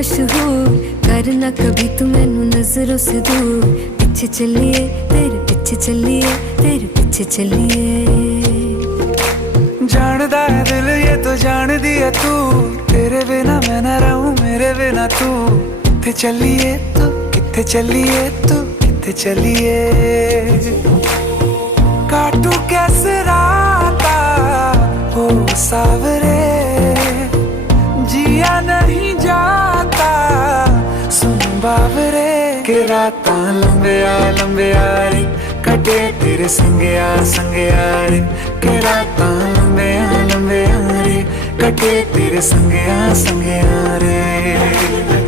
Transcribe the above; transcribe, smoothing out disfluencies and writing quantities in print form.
मशहूर, करना कभी तू मैनू नजरों से दूर। पीछे चलिए तेरे पीछे चलिए, तेरे पीछे चलिए। जानदा है दिल ये तो जान दिया तू, तेरे बिना मैं न रहूं मेरे बिना तू। किथे चलिए तू, किथे चलिए तू, किथे चलिए। काटू कैसे राता हो सावरे, जिया नहीं जाता सुन बावरे। के राता लंबिया लंबिया रे, कटे तेरे संगया संगया रे। के राता लंबिया लंबिया रे, कटे तेरे संगया संगया रे।